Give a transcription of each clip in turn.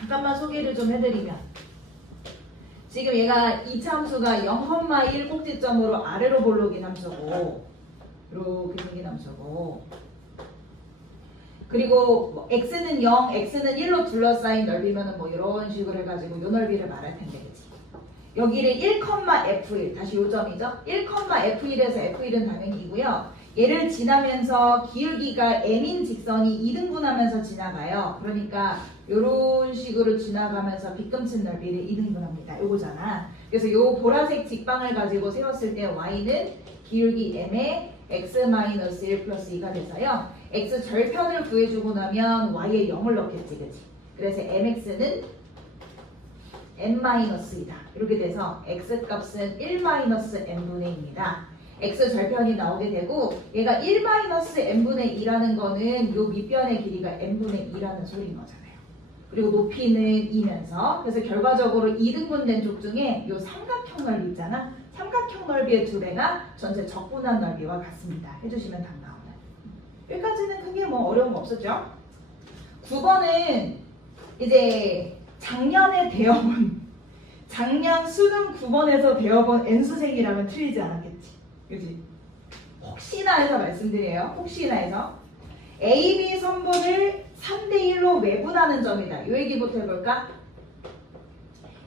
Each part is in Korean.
잠깐만 소개를 좀 해드리면 지금 얘가 이차 함수가 0,1 꼭지점으로 아래로 볼록인 함수고 이렇게 생긴 함수고 그리고 뭐 x는 0, x는 1로 둘러싸인 넓이면은 뭐 이런 식으로 해가지고 요 넓이를 말할 텐데 그치? 여기를 1,f1 다시 요 점이죠? 1,f1에서 f1은 당연히 이고요. 얘를 지나면서 기울기가 m인 직선이 2등분하면서 지나가요. 그러니까 요런 식으로 지나가면서 빗금친 넓이를 2등분합니다. 요거잖아. 그래서 요 보라색 직방을 가지고 세웠을 때 y는 기울기 m에 x-1 플러스 2가 돼서요. x 절편을 구해주고 나면 y에 0을 넣겠지, 그치? 그래서 mx는 n-2다. 이렇게 돼서 x 값은 1-n분의2입니다. x 절편이 나오게 되고 얘가 1-n분의 2라는 거는 요 밑변의 길이가 n분의 2라는 소리인 거잖아요. 그리고 높이는 2면서 그래서 결과적으로 2등분된 쪽 중에 요 삼각형 넓이 있잖아. 삼각형 넓이의 2배가 전체 적분한 넓이와 같습니다. 해주시면 답 나오네. 여기까지는 크게 뭐 어려운 거 없었죠? 9번은 이제 작년에 대여본 작년 수능 9번에서 배워본 N수생이라면 틀리지 않았겠지. 그치? 혹시나 해서 말씀드려요. 혹시나 해서 AB 선분을 3대1로 외분하는 점이다. 이 얘기부터 해볼까?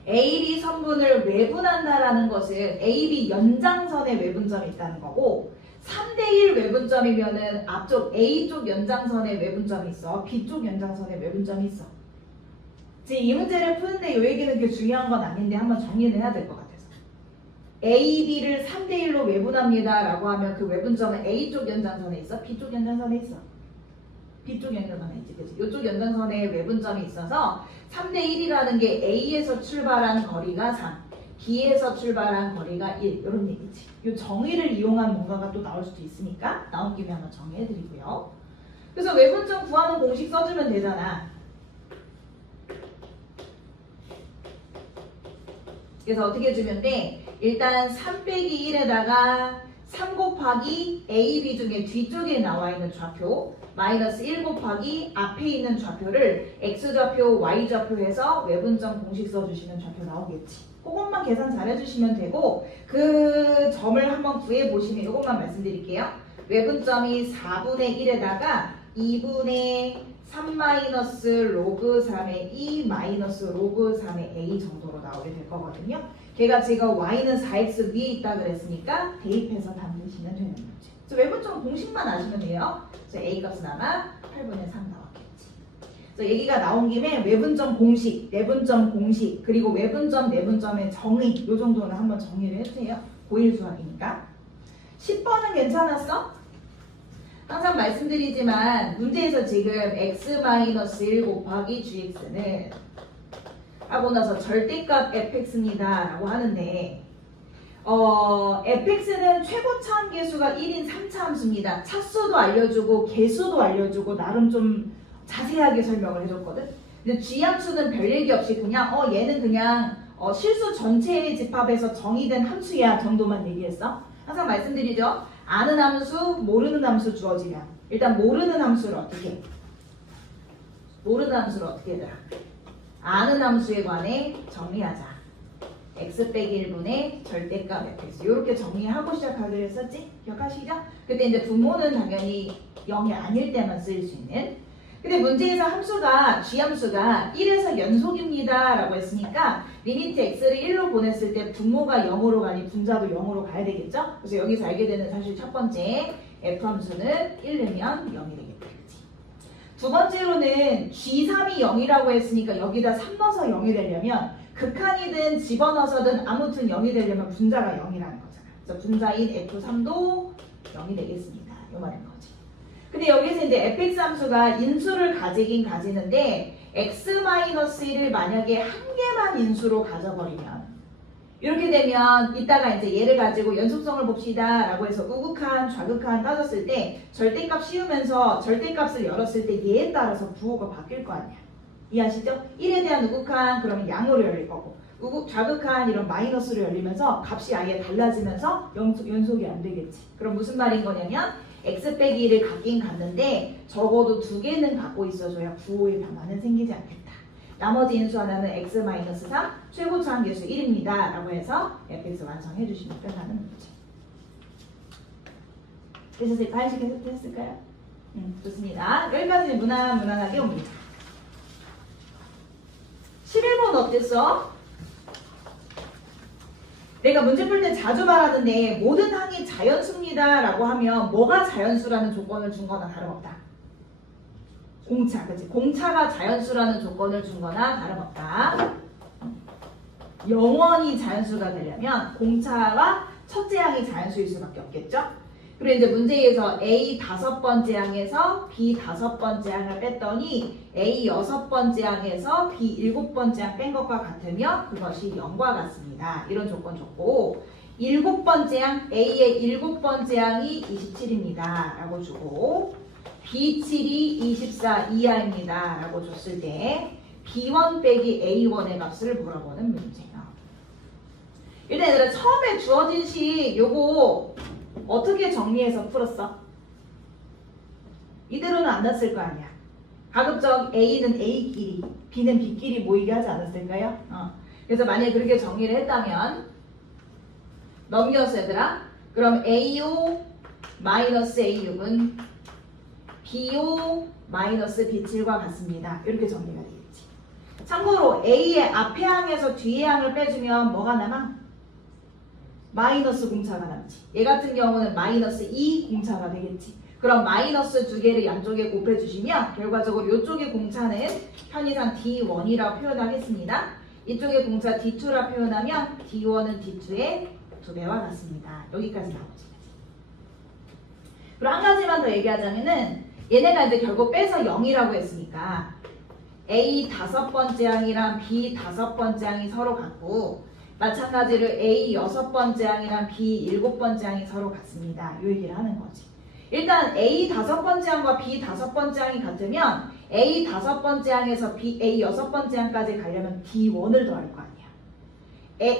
AB 선분을 외분한다라는 것은 AB 연장선에 외분점이 있다는 거고 3대1 외분점이면은 앞쪽 A쪽 연장선에 외분점이 있어. B쪽 연장선에 외분점이 있어. 지금 이 문제를 푸는데 이 얘기는 그렇게 중요한 건 아닌데 한번 정리를 해야 될 것 같아서 A, B를 3대1로 외분합니다 라고 하면 그 외분점은 A쪽 연장선에 있어? B쪽 연장선에 있어? B쪽 연장선에 있지. 그치? 이쪽 연장선에 외분점이 있어서 3대1이라는 게 A에서 출발한 거리가 3, B에서 출발한 거리가 1 이런 얘기지. 이 정의를 이용한 뭔가가 또 나올 수도 있으니까 나온 김에 한번 정의해드리고요. 그래서 외분점 구하는 공식 써주면 되잖아. 그래서 어떻게 해주면 돼? 일단 3 빼기 1에다가 3 곱하기 A, B 중에 뒤쪽에 나와 있는 좌표 마이너스 1 곱하기 앞에 있는 좌표를 X좌표, Y좌표 해서 외분점 공식 써주시면 좌표 나오겠지. 그것만 계산 잘 해주시면 되고 그 점을 한번 구해보시면 이것만 말씀드릴게요. 외분점이 4분의 1에다가 2분의 3 마이너스 로그 3의 2 마이너스 로그 3의 A 정도로 나오게 될 거거든요. 걔가 지금 Y는 4X 위에 있다 그랬으니까 대입해서 담으시면 되는 거죠. 그래서 외분점 공식만 아시면 돼요. 그래서 A 값은 아마 8분의 3 나왔겠지. 그래서 얘기가 나온 김에 외분점 공식, 내분점 공식, 그리고 외분점, 내분점의 정의 이 정도는 한번 정리를 해주세요. 고1 수학이니까. 10번은 괜찮았어? 항상 말씀드리지만 문제에서 지금 x-1 곱하기 gx는 하고 나서 절대값 fx입니다 라고 하는데 fx는 최고차함 계수가 1인 3차 함수입니다. 차수도 알려주고 개수도 알려주고 나름 좀 자세하게 설명을 해줬거든. 근데 g함수는 별 얘기 없이 그냥 얘는 그냥 실수 전체의 집합에서 정의된 함수야 정도만 얘기했어. 항상 말씀드리죠. 아는 함수, 모르는 함수 주어지면 일단 모르는 함수를 어떻게 해? 모르는 함수를 어떻게 해더라? 아는 함수에 관해 정리하자. x 빼기 1분의 절대값 fx 이렇게 정리하고 시작하기로 했었지? 기억하시죠? 그때 이제 분모는 당연히 0이 아닐 때만 쓰일 수 있는. 근데 문제에서 함수가 g함수가 1에서 연속입니다 라고 했으니까 리미트 x를 1로 보냈을 때 분모가 0으로 가니 분자도 0으로 가야 되겠죠? 그래서 여기서 알게 되는 사실 첫 번째 f함수는 1 내면 0이 되겠다. 그치? 두 번째로는 g3이 0이라고 했으니까 여기다 3 넣어서 0이 되려면 극한이든 집어넣어서든 아무튼 0이 되려면 분자가 0이라는 거잖아. 그래서 분자인 f3도 0이 되겠습니다. 이 말인 거지. 근데 여기서 이제 fx 함수가 인수를 가지긴 가지는데 x-1을 만약에 한 개만 인수로 가져버리면 이렇게 되면 이따가 이제 얘를 가지고 연속성을 봅시다 라고 해서 우극한, 좌극한 따졌을 때 절대값 씌우면서 절대값을 열었을 때 얘에 따라서 부호가 바뀔 거 아니야. 이해하시죠? 1에 대한 우극한 그러면 양으로 열릴 거고 좌극한 이런 마이너스로 열리면서 값이 아예 달라지면서 연속이 안 되겠지. 그럼 무슨 말인 거냐면 x 빼기 1을 갖긴 갖는데 적어도 2개는 갖고 있어줘야 부호의 변화는 생기지 않겠다. 나머지 인수 하나는 x-3 최고차항 계수 1입니다. 라고 해서 fx 완성해 주시면 끝나는 문제. 그래서 반식 해석됐을까요? 좋습니다. 여기까지 무난하게 옵니다. 11번 어땠어? 내가 문제 풀 때 자주 말하는데 모든 항이 자연수입니다 라고 하면 뭐가 자연수라는 조건을 준 거나 다름없다. 공차, 그치? 공차가 자연수라는 조건을 준 거나 다름없다. 영원히 자연수가 되려면 공차가 첫째 항이 자연수일 수밖에 없겠죠? 그리고 이제 문제에서 A 5번째 항에서 B 5번째 항을 뺐더니 A 6번째 항에서 B 7번째 항 뺀 것과 같으면 그것이 0과 같습니다. 이런 조건 줬고 7번째 항 A의 7번째 항이 27입니다. 라고 주고 B7이 24 이하입니다. 라고 줬을 때 B1 빼기 A1의 값을 물어보는 문제예요. 일단 얘들아 처음에 주어진 식 요거 어떻게 정리해서 풀었어? 이대로는 안 났을 거 아니야. 가급적 A는 A끼리, B는 B끼리 모이게 하지 않았을까요? 그래서 만약에 그렇게 정리를 했다면 넘겼어 얘들아. 그럼 A5 마이너스 A6은 B5 마이너스 B7과 같습니다. 이렇게 정리가 되겠지. 참고로 A의 앞에 항에서 뒤에 항을 빼주면 뭐가 남아? 마이너스 공차가 남지. 얘 같은 경우는 마이너스 2 공차가 되겠지. 그럼 마이너스 두 개를 양쪽에 곱해주시면 결과적으로 이쪽의 공차는 편의상 D1이라고 표현하겠습니다. 이쪽의 공차 D2라 표현하면 D1은 D2의 2배와 같습니다. 여기까지 나오지. 그리고 한 가지만 더 얘기하자면은 얘네가 이제 결국 빼서 0이라고 했으니까 A 5번째 항이랑 B 5번째 항이 서로 같고 마찬가지로 A 6번째 항이랑 B 7번째 항이 서로 같습니다. 이 얘기를 하는 거지. 일단 A 5번째 항과 B 5번째 항이 같으면 A 5번째 항에서 A 6번째 항까지 가려면 D1을 더할 거 아니야.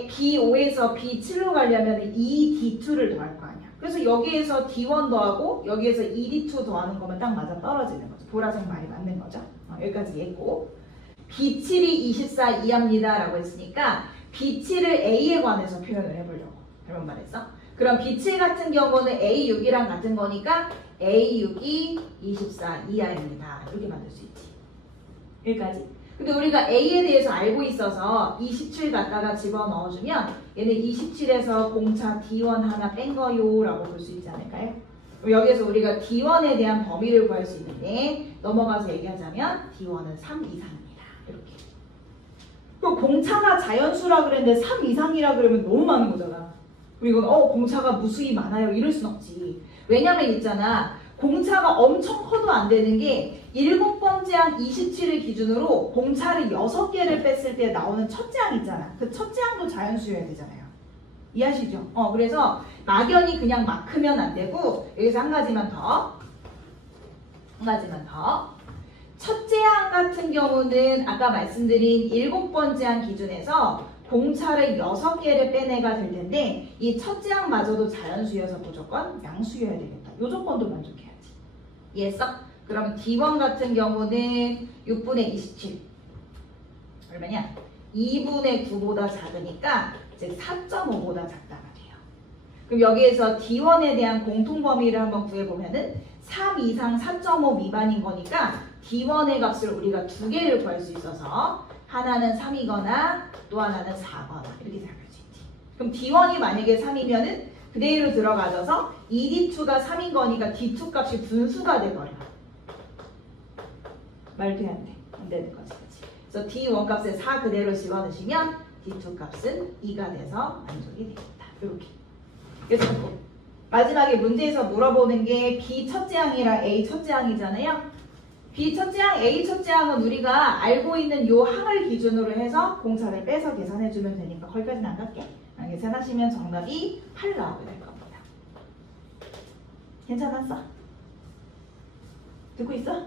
B5에서 B7로 가려면 2D2를 더할 거 아니야. 그래서 여기에서 D1 더하고 여기에서 2D2 더하는 거면 딱 맞아 떨어지는 거죠. 보라색 말이 맞는 거죠. 여기까지 이해했고 B7이 24 이하입니다 라고 했으니까 B7을 A에 관해서 표현을 해보려고 잘못 말했어? 그럼 B7 같은 경우는 A6이랑 같은 거니까 A6이 24 이하입니다. 이렇게 만들 수 있지. 여기까지. 근데 우리가 A에 대해서 알고 있어서 27 갖다가 집어넣어주면 얘는 27에서 공차 D1 하나 뺀 거요 라고 볼 수 있지 않을까요? 여기에서 우리가 D1에 대한 범위를 구할 수 있는데 넘어가서 얘기하자면 D1은 3 이상입니다. 이렇게. 그럼 공차가 자연수라 그랬는데 3 이상이라 그러면 너무 많은 거잖아. 그리고 공차가 무수히 많아요 이럴 순 없지. 왜냐면 있잖아. 공차가 엄청 커도 안 되는 게 7번째 항 27을 기준으로 공차를 6개를 뺐을 때 나오는 첫째 항 있잖아. 그 첫째 항도 자연수여야 되잖아요. 이해하시죠? 그래서 막연히 그냥 막 크면 안 되고 여기서 한 가지만 더. 첫째 항 같은 경우는 아까 말씀드린 7번째 항 기준에서 공차를 6개를 빼내가 될 텐데 이 첫째 항마저도 자연수여서 무조건 양수여야 되겠다. 이 조건도 만족해야지. 이해했어? 그러면 D1 같은 경우는 6분의 27 얼마냐? 2분의 9보다 작으니까 즉 4.5보다 작다가 돼요. 그럼 여기에서 D1에 대한 공통범위를 한번 구해보면은 3 이상 4.5 미만인 거니까 D1의 값을 우리가 두 개를 구할 수 있어서 하나는 3이거나 또 하나는 4거나 이렇게 생각할 수 있지. 그럼 D1이 만약에 3이면은 그대로 들어가져서 2D2가 3인 거니까 D2 값이 분수가 돼버려. 말도 안 돼. 안 되는 거지. 그래서 D1 값에 4 그대로 집어넣으시면 D2 값은 2가 돼서 만족이 되겠다. 이렇게. 그래서 마지막에 문제에서 물어보는 게 B 첫째 항이랑 A 첫째 항이잖아요. B 첫째 항, A 첫째 항은 우리가 알고 있는 요 항을 기준으로 해서 공차를 빼서 계산해주면 되니까 거기까지는 안 갈게. 계산하시면 정답이 8 나오게 될 겁니다. 괜찮았어? 듣고 있어?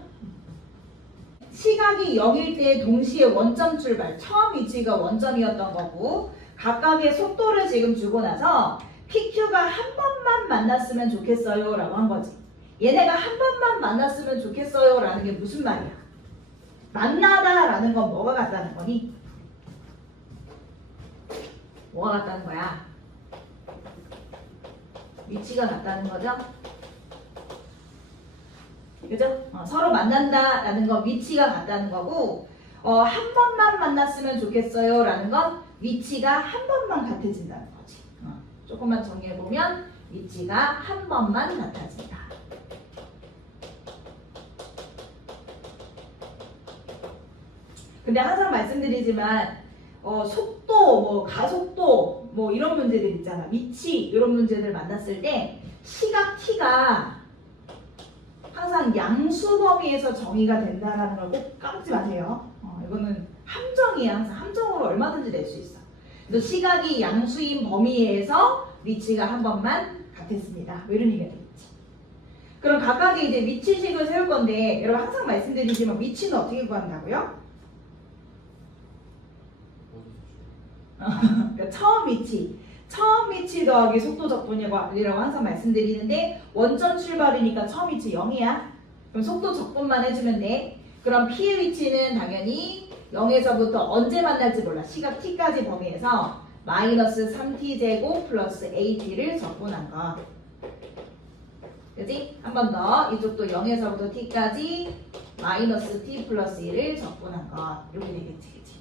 시각이 0일 때 동시에 원점 출발, 처음 위치가 원점이었던 거고 각각의 속도를 지금 주고 나서 PQ가 한 번만 만났으면 좋겠어요 라고 한 거지. 얘네가 한 번만 만났으면 좋겠어요 라는 게 무슨 말이야? 만나다라는 건 뭐가 같다는 거니? 뭐가 같다는 거야? 위치가 같다는 거죠? 그죠? 서로 만난다라는 건 위치가 같다는 거고 한 번만 만났으면 좋겠어요 라는 건 위치가 한 번만 같아진다는 거지. 조금만 정리해보면 위치가 한 번만 같아진다. 근데 항상 말씀드리지만 속도, 뭐 가속도 뭐 이런 문제들 있잖아. 위치 이런 문제들 만났을 때 시각 t가 항상 양수 범위에서 정의가 된다는 걸 꼭 까먹지 마세요. 이거는 함정이야. 항상 함정으로 얼마든지 낼 수 있어. 그래서 시각이 양수인 범위에서 위치가 한 번만 같았습니다. 뭐 이런 얘기가 되겠지. 그럼 각각의 이제 위치식을 세울 건데 여러분 항상 말씀드리지만 위치는 어떻게 구한다고요? 그러니까 처음 위치 더하기 속도 적분이라고 항상 말씀드리는데 원점 출발이니까 처음 위치 0이야. 그럼 속도 적분만 해주면 돼. 그럼 P의 위치는 당연히 0에서부터 언제 만날지 몰라. 시각 T까지 범위에서 마이너스 3T제곱 플러스 AT를 적분한 것. 그지? 한 번 더. 이쪽도 0에서부터 T까지 마이너스 T 플러스 1을 적분한 것. 이렇게 되겠지. 그치?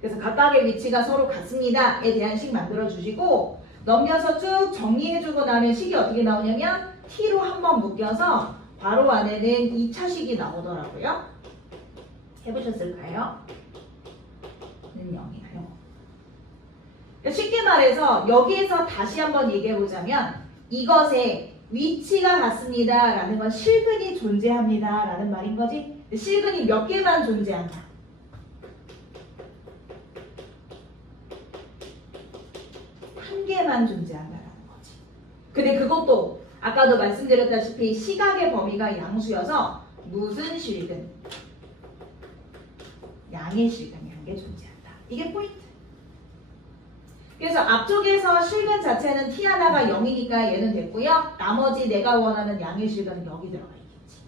그래서 각각의 위치가 서로 같습니다에 대한 식 만들어 주시고 넘겨서 쭉 정리해주고 나면 식이 어떻게 나오냐면 T로 한번 묶여서 바로 안에는 2차 식이 나오더라고요. 해보셨을까요? 는 0이에요. 쉽게 말해서 여기에서 다시 한번 얘기해보자면 이것의 위치가 같습니다 라는 건 실근이 존재합니다 라는 말인 거지. 실근이 몇 개만 존재한다. 한 개만 존재한다라는 거지. 근데 그것도 아까도 말씀드렸다시피 시각의 범위가 양수여서 무슨 실근? 양의 실근이 한 개 존재한다. 이게 포인트. 그래서 앞쪽에서 실근 자체는 t 하나가 0이니까 얘는 됐고요. 나머지 내가 원하는 양의 실근은 여기 들어가 있겠지.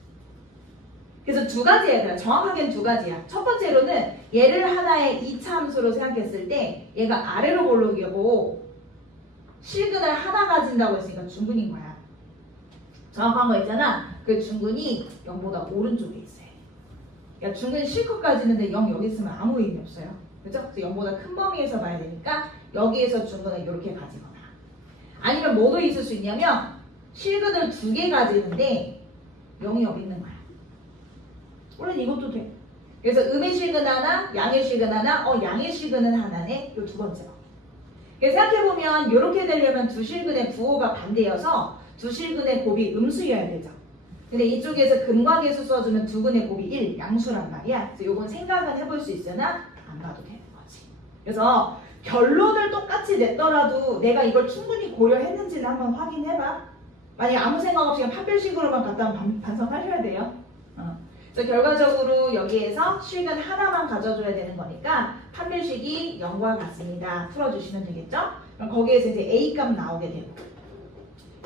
그래서 두 가지야. 얘들아. 정확하게는 두 가지야. 첫 번째로는 얘를 하나의 2차 함수로 생각했을 때 얘가 아래로 올라오고 실근을 하나 가진다고 했으니까 중근인 거야. 정확한 거 있잖아. 그 중근이 0보다 오른쪽에 있어요. 그러니까 중근 실컷 가지는데 0 여기 있으면 아무 의미 없어요. 그죠? 그래서 0보다 큰 범위에서 봐야 되니까 여기에서 중근을 이렇게 가지거나 아니면 뭐가 있을 수 있냐면 실근을 2개 가지는데 0이 여기 있는 거야. 물론 이것도 돼. 그래서 음의 실근 하나, 양의 실근 하나, 양의 실근은 하나네. 요 두 번째로. 그래서 생각해보면 이렇게 되려면 두 실근의 부호가 반대여서 두 실근의 곱이 음수여야 되죠. 근데 이쪽에서 근과계수 써주면 두 근의 곱이 1, 양수란 말이야. 그래서 요건 생각은 해볼 수 있으나 안 봐도 되는 거지. 그래서 결론을 똑같이 냈더라도 내가 이걸 충분히 고려했는지는 한번 확인해봐. 만약에 아무 생각 없이 그냥 판별식으로만 갖다 반성하셔야 돼요. 그래서 결과적으로 여기에서 실근 하나만 가져줘야 되는 거니까 판별식이 0과 같습니다. 풀어주시면 되겠죠? 그럼 거기에서 이제 A값 나오게 되고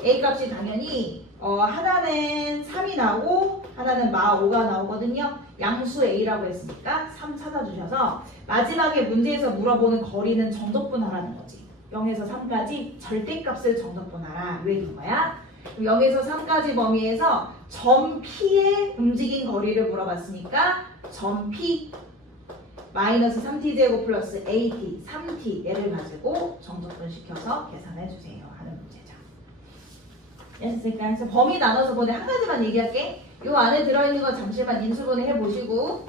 A값이 당연히 하나는 3이 나오고 하나는 마 5가 나오거든요. 양수 A라고 했으니까 3 찾아주셔서 마지막에 문제에서 물어보는 거리는 정적분하라는 거지. 0에서 3까지 절대값을 정적분하라. 이 얘기인 거야. 0에서 3까지 범위에서 점 P의 움직인 거리를 물어봤으니까 점 P 마이너스 3t제곱 플러스 AT 3t 얘를 가지고 정적분 시켜서 계산해 주세요 하는 문제죠. 됐을까요? 그래서 범위 나눠서 보내 한 가지만 얘기할게. 요 안에 들어있는 거 잠시만 인수분해 해보시고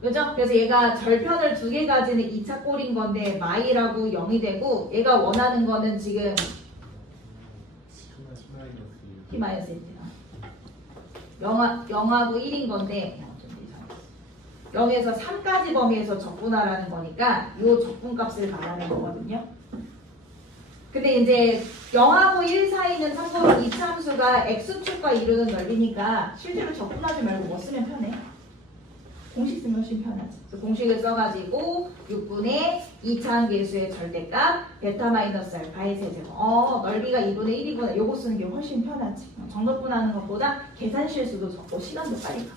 그죠? 그래서 얘가 절편을 2개 가지는 2차 꼴인 건데 마이라고 0이 되고 얘가 원하는 거는 지금 T-1 0하고 1인 건데 0에서 3까지 범위에서 적분하라는 거니까 요 적분값을 말하는 거거든요. 근데 이제 0하고 1 사이는 참고로 이 함수가 x축과 이루는 넓이니까 실제로 적분하지 말고 뭐 쓰면 편해? 공식 쓰면 훨씬 편하지. 그래서 공식을 써가지고 6분의 2차 계수의 절대값 베타 마이너스 알파의 세제곱. 넓이가 2분의 1이구나. 요거 쓰는 게 훨씬 편하지. 정답분하는 것보다 계산 실수도 적고 시간도 빨리 가.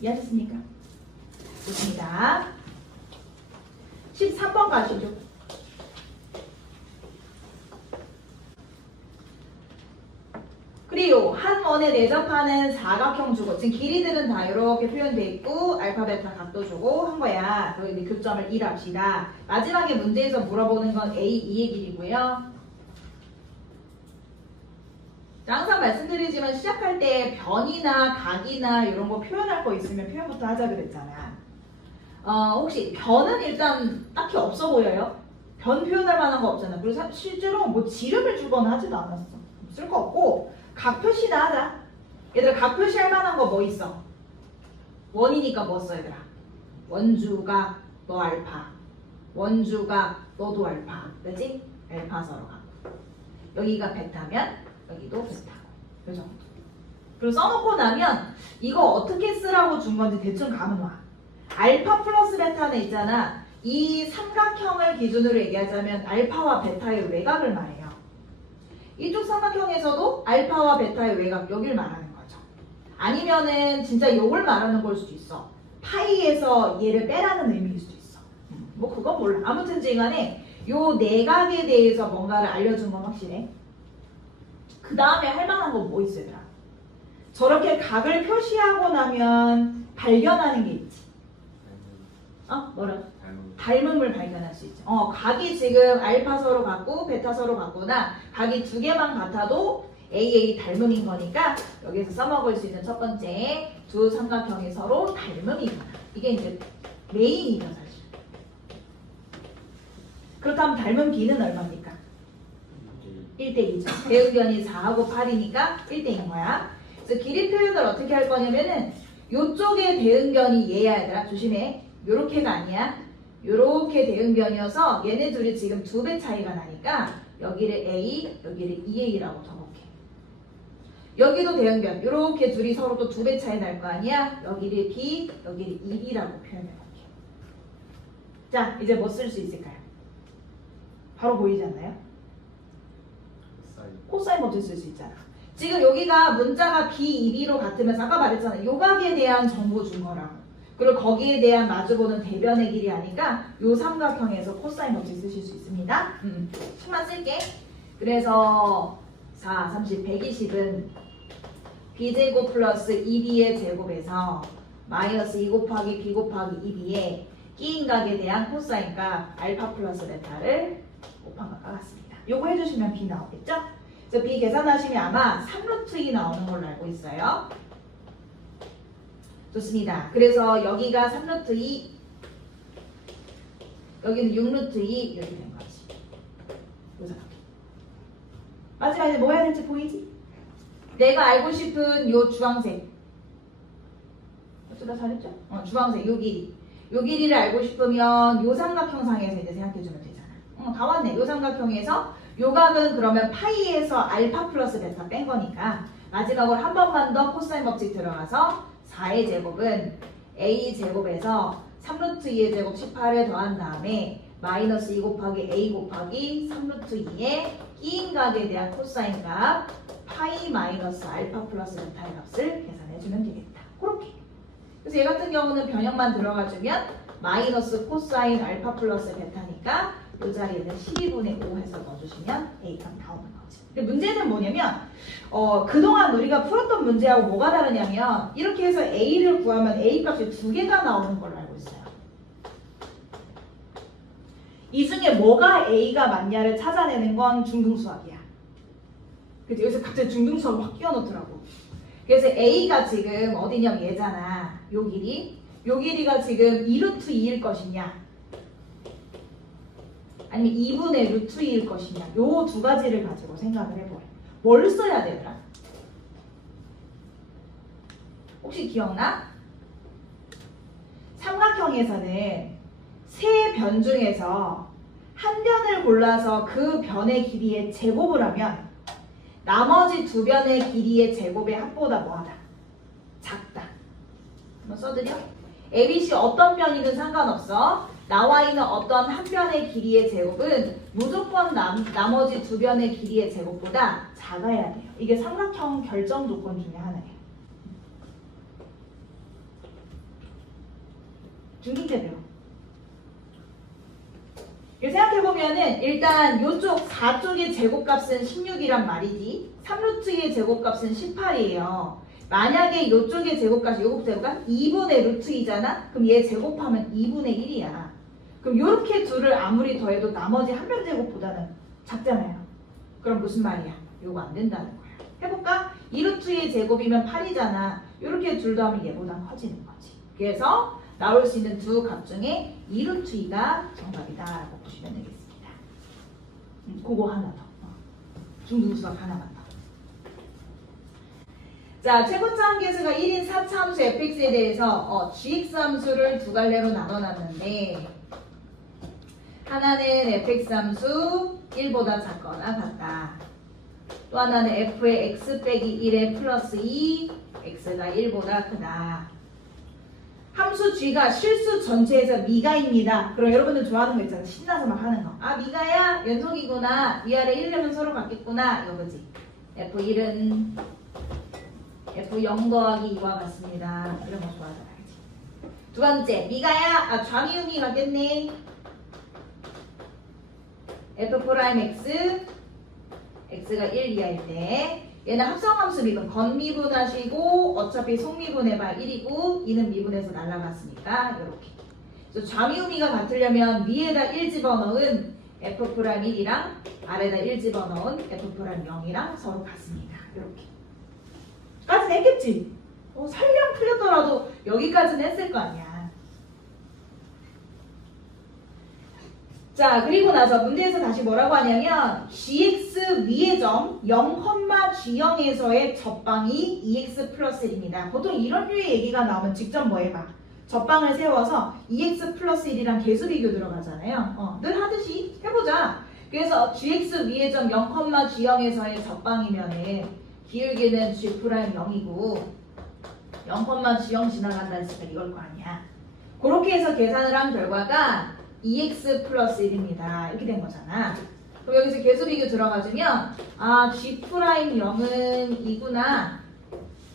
이해하셨습니까? 좋습니다. 13번 가시죠. 그리고 한 원에 내접하는 사각형 주고 지금 길이들은 다 이렇게 표현되어 있고 알파 베타 각도 주고 한 거야. 여기 교점을 1 합시다. 마지막에 문제에서 물어보는 건 A, 2의 길이고요. 항상 말씀드리지만 시작할 때 변이나 각이나 이런 거 표현할 거 있으면 표현부터 하자 그랬잖아. 혹시 변은 일단 딱히 없어 보여요? 변 표현할 만한 거 없잖아. 그래서 실제로 뭐 지름을 주거나 하지도 않았어. 쓸 거 없고 각 표시나 하자. 얘들아 각 표시할 만한 거 뭐 있어? 원이니까 뭐 써 얘들아? 원주가 너 알파, 원주가 너도 알파, 그지? 알파 서로 갖고 여기가 베타면 여기도 베타고 요 정도. 그리고 써놓고 나면 이거 어떻게 쓰라고 준 건지 대충 감은 와. 알파 플러스 베타는 있잖아. 이 삼각형을 기준으로 얘기하자면 알파와 베타의 외곽을 말해요. 이쪽 삼각형에서도 알파와 베타의 외곽 여기를 말하는 거죠. 아니면은 진짜 요걸 말하는 걸 수도 있어. 파이에서 얘를 빼라는 의미일 수도 있어. 뭐 그건 몰라. 아무튼지 간에 요 내각에 대해서 뭔가를 알려준 건 확실해. 그 다음에 할 만한 건 뭐 있어 얘들아? 저렇게 각을 표시하고 나면 발견하는 게 있지. 뭐라? 닮음을 발견할 수 있죠. 각이 지금 알파 서로 같고 베타 서로 같구나. 각이 두 개만 같아도 AA 닮음인 거니까 여기서 써먹을 수 있는 첫 번째 두 삼각형이 서로 닮음이구나. 이게 이제 메인이죠 사실. 그렇다면 닮음 B는 얼마입니까? 1대2죠. 대응변이 4하고 8이니까 1대2인 거야. 그래서 길이 표현을 어떻게 할 거냐면은 요쪽에 대응변이 얘야 얘들아. 조심해. 요렇게가 아니야. 요렇게 대응변이어서 얘네 둘이 지금 2배 차이가 나니까 여기를 A, 여기를 2A라고 적을게. 여기도 대응변. 요렇게 둘이 서로 또 2배 차이 날 거 아니야. 여기를 B, 여기를 2B라고 표현해볼게. 자, 이제 뭐 쓸 수 있을까요? 바로 보이지 않나요? 코사인 법칙 쓸 수 있잖아. 지금 여기가 문자가 B, 2B로 같으면서 아까 말했잖아. 요각에 대한 정보 준 거라고. 그리고 거기에 대한 마주보는 대변의 길이 아니까 요 삼각형에서 코사인 법칙 쓰실 수 있습니다. 10만 쓸게. 그래서 4, 30, 120은 b제곱 플러스 2b의 제곱에서 마이너스 2 곱하기 b 곱하기 2b의 끼인 각에 대한 코사인 값 알파 플러스 베타를 곱한 것 같습니다. 요거 해주시면 b 나오겠죠? 그래서 b 계산하시면 아마 3루트 2 나오는 걸로 알고 있어요. 좋습니다. 그래서 여기가 3루트 2, 여기는 6루트 2 이렇게 된 거지. 요사 마지막에 뭐 해야 될지 보이지? 내가 알고 싶은 요 주황색. 어쩌다 잘했죠? 주황색 요 길이. 요 길이를 알고 싶으면 요 삼각형상에서 이제 생각해주면 되잖아. 다 왔네. 요 삼각형에서 요 각은 그러면 파이에서 알파 플러스 베타 뺀 거니까 마지막으로 한 번만 더 코사인 법칙 들어가서 4의 제곱은 A 제곱에서 3루트 2의 제곱 18에 더한 다음에 마이너스 2 곱하기 A 곱하기 3루트 2의 끼인 각에 대한 코사인 값 파이 마이너스 알파 플러스 베타의 값을 계산해주면 되겠다. 그렇게. 그래서 얘 같은 경우는 변형만 들어가주면 마이너스 코사인 알파 플러스 베타니까 이 자리에는 12분의 5 해서 넣어주시면 A값 나오는 거지. 근데 문제는 뭐냐면 그동안 우리가 풀었던 문제하고 뭐가 다르냐면 이렇게 해서 A를 구하면 A값이 2개가 나오는 걸로 알고 있어요. 이 중에 뭐가 A가 맞냐를 찾아내는 건 중등수학이야. 그치? 여기서 갑자기 중등수학을 확 끼워놓더라고. 그래서 A가 지금 어디냐면 얘잖아. 요 길이. 요 길이가 지금 2루트 2일 것이냐 아니면 2분의 루트 2일 것이냐 요 두 가지를 가지고 생각을 해보래. 뭘 써야 되더라? 혹시 기억나? 삼각형에서는 세 변 중에서 한 변을 골라서 그 변의 길이의 제곱을 하면 나머지 두 변의 길이의 제곱의 합보다 뭐하다? 작다. 한번 써드려. ABC 어떤 변이든 상관없어. 나와 있는 어떤 한 변의 길이의 제곱은 무조건 나머지 두 변의 길이의 제곱보다 작아야 돼요. 이게 삼각형 결정 조건 중에 하나예요. 중딩 때 배워. 생각해보면은 일단 요쪽 4쪽의 제곱값은 16이란 말이지 3루트의 제곱값은 18이에요. 만약에 요쪽의 제곱값이 요거 제곱값 2분의 루트 2잖아? 그럼 얘 제곱하면 2분의 1이야. 그럼 요렇게 둘을 아무리 더해도 나머지 한 변 제곱보다는 작잖아요. 그럼 무슨 말이야? 요거 안 된다는 거야. 해볼까? 2루트의 제곱이면 8이잖아. 요렇게 둘 더하면 얘보다 커지는 거지. 그래서 나올 수 있는 두 값 중에 2루트2가 정답이다 라고 보시면 되겠습니다. 그거 하나 더. 중등수학 하나만 더. 자, 최고차 함계수가 1인 4차함수 fx에 대해서 gx 함수를 두 갈래로 나눠놨는데 하나는 fx 함수 1보다 작거나 같다. 또 하나는 f의 x 빼기 1의 플러스 2 x가 1보다 크다. 함수 g가 실수 전체에서 미가입니다. 그럼 여러분들 좋아하는 거 있잖아. 신나서 막 하는 거. 아, 미가야? 연속이구나. 위아래 1이면 서로 같겠구나. 이거지. f1은 f0 더하기 2와 같습니다. 이런 거 좋아하잖아. 그치? 두 번째, 미가야? 아, 좌미음이 같겠네. f'(x) x가 1 이하일 때 얘는 합성함수 미분, 건미분하시고 어차피 속미분해봐 1이고 2는 미분해서 날라갔으니까 이렇게. 그래서 좌미우미가 같으려면 위에다 1 집어넣은 f'1이랑 아래다 1 집어넣은 f'0이랑 서로 같습니다. 이렇게. 까지는 했겠지? 설령 틀렸더라도 여기까지는 했을 거 아니야. 자, 그리고 나서 문제에서 다시 뭐라고 하냐면 gx 위의 점 0,g0에서의 접방이 2x 플러스 1입니다. 보통 이런 류의 얘기가 나오면 직접 뭐 해봐. 접방을 세워서 2x 플러스 1이랑 계수 비교 들어가잖아요. 늘 하듯이 해보자. 그래서 gx 위의 점 0,g0에서의 접방이면은 기울기는 g'0이고 0,g0 지나간다 했으니까 이걸 거 아니야. 그렇게 해서 계산을 한 결과가 2x 플러스 1입니다. 이렇게 된 거잖아. 그럼 여기서 계수 비교 들어가주면 아, g'0은 2구나.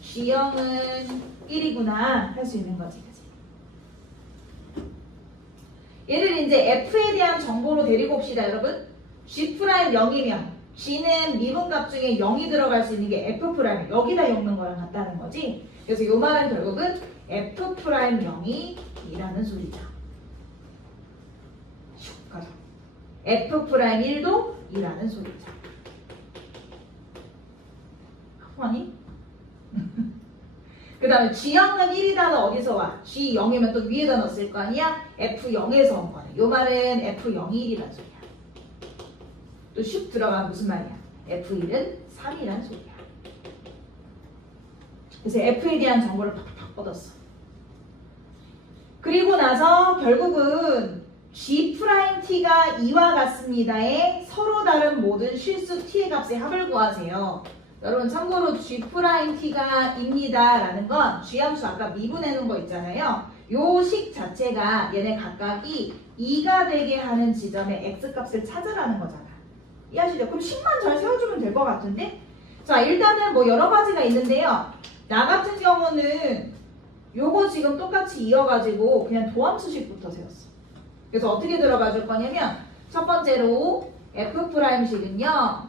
g0은 1이구나 할 수 있는 거지. 그치? 얘를 이제 f에 대한 정보로 데리고 옵시다, 여러분. g'0이면 g는 미분값 중에 0이 들어갈 수 있는 게 f'. 여기다 엮는 거랑 같다는 거지. 그래서 요 말은 결국은 f'0이 이라는 소리죠. 가자. f'1도 2라는 소리죠. 아니? 그 다음에 g0은 1이다는 어디서 와? g0이면 또 위에다 넣었을 거 아니야? f0에서 온 거네. 요 말은 f0이 1이라는 소리야. 또 슉 들어가면 무슨 말이야? f1은 3이라는 소리야. 그래서 f에 대한 정보를 팍팍 뻗었어. 그리고 나서 결국은 G'T가 2와 같습니다에 서로 다른 모든 실수 T의 값의 합을 구하세요. 여러분 참고로 G'T가 입니다 라는 건 G함수 아까 미분해놓은 거 있잖아요. 요 식 자체가 얘네 각각이 2가 되게 하는 지점의 X값을 찾으라는 거잖아. 이해하시죠? 그럼 식만 잘 세워주면 될 것 같은데? 자, 일단은 뭐 여러 가지가 있는데요. 나 같은 경우는 요거 지금 똑같이 이어가지고 그냥 도함수식부터 세웠어. 그래서 어떻게 들어가 줄 거냐면 첫 번째로 F'식은요.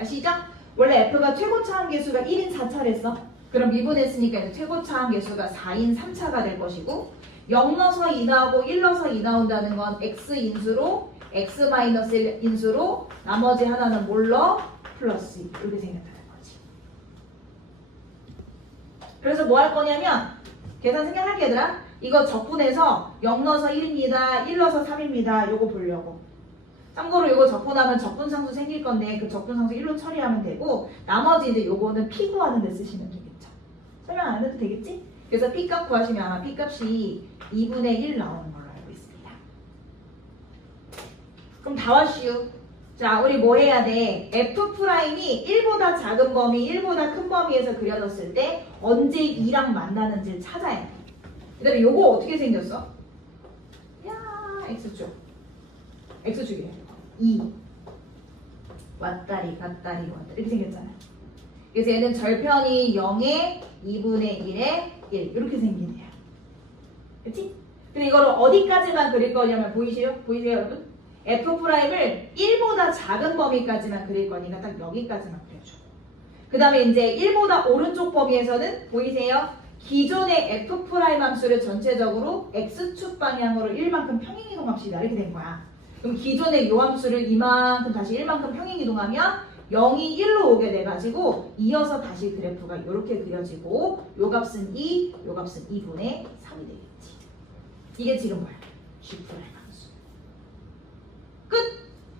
아시죠? 원래 F가 최고차 함계수가 1인 4차랬어. 그럼 미분했으니까 이제 최고차 함계수가 4인 3차가 될 것이고 0 넣어서 2 나오고 1 넣어서 2 나온다는 건 X인수로 X-1인수로 나머지 하나는 몰러 플러스 2 이렇게 생겼다는 거지. 그래서 뭐 할 거냐면 계산 생각할게 얘들아. 이거 적분해서 0 넣어서 1입니다. 1 넣어서 3입니다. 요거 보려고. 참고로 요거 적분하면 적분상수 생길 건데 그 적분상수 1로 처리하면 되고 나머지 이제 요거는 P 구하는 데 쓰시면 되겠죠. 설명 안 해도 되겠지? 그래서 P값 구하시면 아마 P값이 2분의 1 나오는 걸로 알고 있습니다. 그럼 다 왔슈. 자, 우리 뭐 해야 돼? F'이 1보다 작은 범위, 1보다 큰 범위에서 그려졌을 때 언제 2랑 만나는지를 찾아야 돼. 그 다음에 요거 어떻게 생겼어? 야, X축. X축이래. 2. 왔다리, 갔다리, 왔다리. 이렇게 생겼잖아요. 그래서 얘는 절편이 0에 2분의 1에 1. 이렇게 생기네요. 그치? 근데 이거를 어디까지만 그릴 거냐면 보이세요? 보이세요, 여러분? F'을 1보다 작은 범위까지만 그릴 거니까 딱 여기까지만 그려줘. 그 다음에 이제 1보다 오른쪽 범위에서는 보이세요? 기존의 F' 함수를 전체적으로 X축 방향으로 1만큼 평행이동합시다. 이렇게 된 거야. 그럼 기존의 요 함수를 이만큼 다시 1만큼 평행이동하면 0이 1로 오게 돼가지고 이어서 다시 그래프가 이렇게 그려지고 요 값은 2, 요 값은 2분의 3이 되겠지. 이게 지금 뭐야? G' 함수. 끝!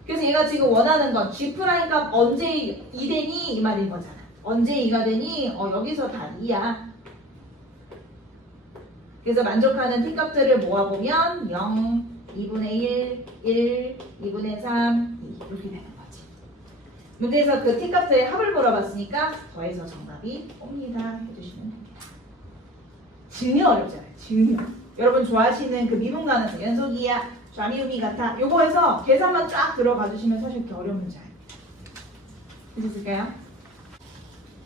그래서 얘가 지금 원하는 건 G' 값 언제 2 되니? 이 말인 거잖아. 언제 2가 되니? 여기서 다 2야. 그래서 만족하는 t값들을 모아보면 0, 2분의 1, 2분의 3, 2 이렇게 되는 거지. 문제에서 그 t값들의 합을 물어봤으니까 더해서 정답이 옵니다. 해주시면 됩니다. 증여 어렵잖아요. 증여. 여러분 좋아하시는 그 미분 가능성, 연속이야, 좌미우미 같아. 요거 해서 계산만 쫙 들어가 주시면 사실 그렇게 어려운 문제 아니에요. 되셨을까요?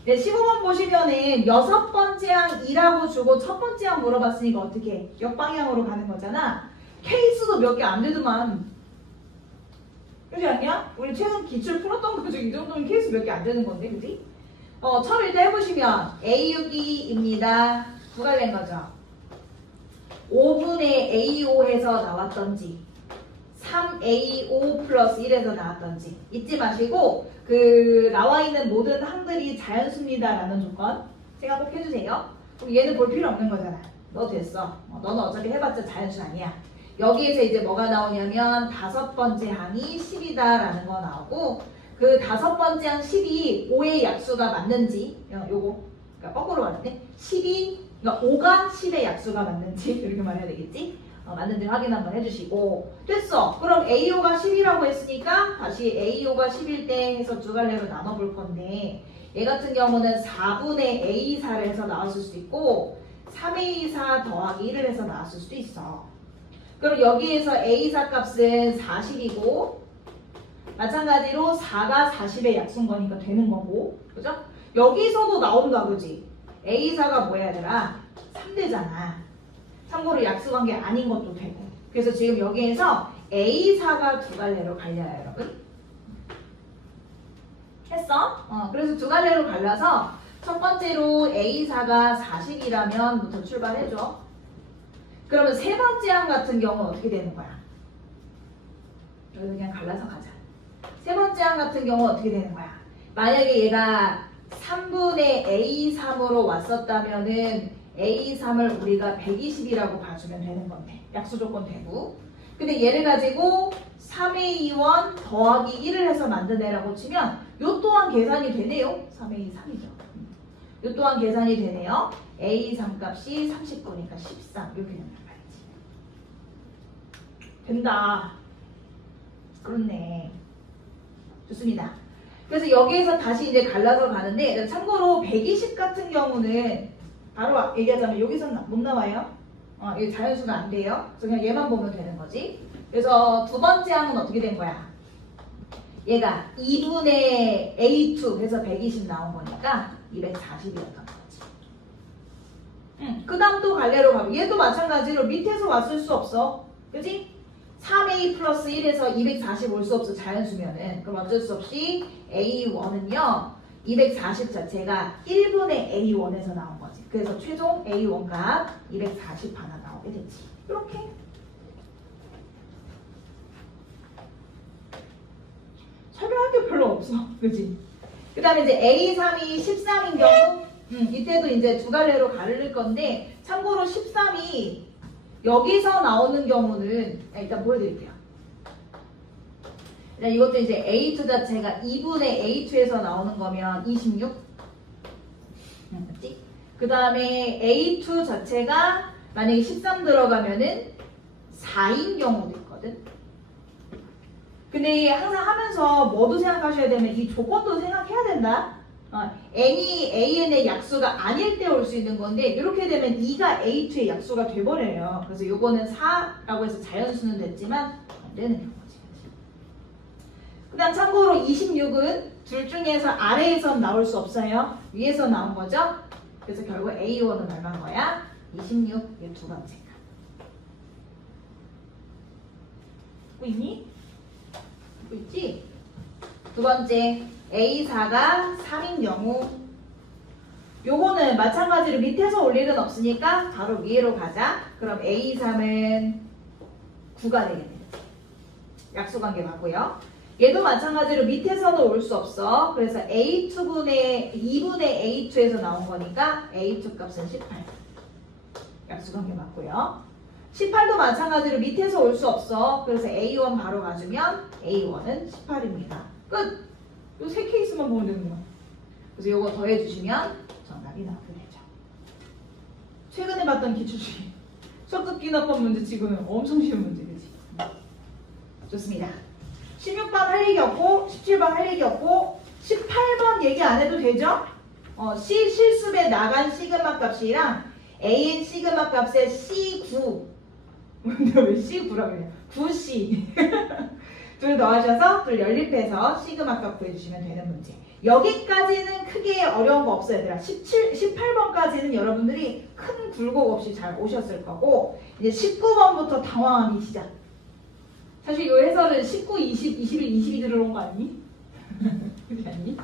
네, 15번 보시면은 6번째 항 2라고 주고 첫 번째 항 물어봤으니까 어떻게 해? 역방향으로 가는 거잖아. 케이스도 몇 개 안 되더만. 그렇지 않냐? 우리 최근 기출 풀었던 거 중에 이 정도면 케이스 몇 개 안 되는 건데, 그지? 처음 일단 해보시면 A6입니다. 누가 된 거죠? 5분의 A5 해서 나왔던지 3A5 플러스 1에서 나왔던지 잊지 마시고 그 나와 있는 모든 항들이 자연수입니다라는 조건 생각 꼭 해주세요. 그럼 얘는 볼 필요 없는 거잖아. 너 됐어. 너는 어차피 해봤자 자연수 아니야. 여기에서 이제 뭐가 나오냐면 5번째 항이 10이다라는 거 나오고 그 5번째 항 10이 5의 약수가 맞는지 요거 그러니까 거꾸로 말하네. 10이 그러니까 5가 10의 약수가 맞는지 이렇게 말해야 되겠지? 맞는지 확인 한번 해주시고 됐어. 그럼 A5가 10이라고 했으니까 다시 A5가 10일 때 해서 두 갈래로 나눠볼 건데 얘 같은 경우는 4분의 A4를 해서 나왔을 수도 있고 3A4 더하기 1을 해서 나왔을 수도 있어. 그럼 여기에서 A4 값은 40이고 마찬가지로 4가 40의 약수인 거니까 되는 거고 그죠? 여기서도 나온다 그지? A4가 뭐야 얘들아? 3대잖아. 참고로 약수관계 아닌 것도 되고. 그래서 지금 여기에서 A4가 두 갈래로 갈려요, 여러분. 했어? 그래서 두 갈래로 갈라서 첫 번째로 A4가 40이라면부터 출발해줘. 그러면 세 번째 항 같은 경우는 어떻게 되는 거야? 여기 그냥 갈라서 가자. 세 번째 항 같은 경우는 어떻게 되는 거야? 만약에 얘가 3분의 A3으로 왔었다면은 A3을 우리가 120이라고 봐주면 되는 건데 약수 조건 되고 근데 얘를 가지고 3A1 더하기 1을 해서 만든 애라고 치면 요 또한 계산이 되네요. 3A3이죠. 요 또한 계산이 되네요. A3 값이 39니까 13 이렇게 된단 말이지. 된다. 그렇네. 좋습니다. 그래서 여기에서 다시 이제 갈라서 가는데 참고로 120 같은 경우는 바로 얘기하자면 여기서는 못 나와요. 이게 자연수가 안 돼요. 그래서 그냥 얘만 보면 되는 거지. 그래서 두 번째 항은 어떻게 된 거야? 얘가 2분의 A2 해서 120 나온 거니까 240이었던 거지. 그 다음 또 갈래로 가고 얘도 마찬가지로 밑에서 왔을 수 없어. 그지? 3A 플러스 1에서 240 올 수 없어 자연수면은. 그럼 어쩔 수 없이 A1은요 240 자체가 1분의 A1에서 나온 거지. 그래서 최종 A1 값 240 하나 나오게 되지. 이렇게. 설명할 게 별로 없어. 그지? 그 다음에 이제 A3이 13인 경우, 이때도 이제 두 갈래로 가를 건데, 참고로 13이 여기서 나오는 경우는, 일단 보여드릴게요. 이것도 이제 A2 자체가 2분의 A2에서 나오는 거면 26. 맞지? 그 다음에 A2 자체가 만약에 13 들어가면은 4인 경우도 있거든. 근데 항상 하면서 뭐도 생각하셔야 되면 이 조건도 생각해야 된다. n이 an의 약수가 아닐 때 올 수 있는 건데 이렇게 되면 2가 a2의 약수가 돼버려요. 그래서 요거는 4라고 해서 자연수는 됐지만 안 되는 경우지. 그 다음 참고로 26은 둘 중에서 아래에선 나올 수 없어요. 위에서 나온 거죠. 그래서 결국 A1은 얼마인 거야? 26, 이게 두 번째가. 듣고 있니? 듣고 있지? 두 번째, A4가 3인 경우. 요거는 마찬가지로 밑에서 올 일은 없으니까 바로 위로 가자. 그럼 A3은 9가 되겠네. 약수관계 맞고요. 얘도 마찬가지로 밑에서는 올 수 없어. 그래서 A2분의 2분의 A2에서 나온 거니까 A2 값은 18. 약수관계 맞고요. 18도 마찬가지로 밑에서 올 수 없어. 그래서 A1 바로 가주면 A1은 18입니다. 끝! 이 세 케이스만 보면 되는 거야. 그래서 이거 더해주시면 정답이 나오게 되죠. 최근에 봤던 기출중에 수학적 기납법 문제 치고는 엄청 쉬운 문제, 그치? 좋습니다. 16번 할 얘기 없고 17번 할 얘기 없고 18번 얘기 안 해도 되죠? C 실습에 나간 시그마 값이랑 AN 시그마 값의 C9 근데 왜 C9라고 그래요? 9C 둘 더하셔서 둘 연립해서 시그마 값 구해주시면 되는 문제. 여기까지는 크게 어려운 거 없어요, 얘들아. 18번까지는 여러분들이 큰 굴곡 없이 잘 오셨을 거고 이제 19번부터 당황하기 시작. 사실 이 해설은 19, 20, 21, 22 들어온 거 아니니? 그렇지 않니?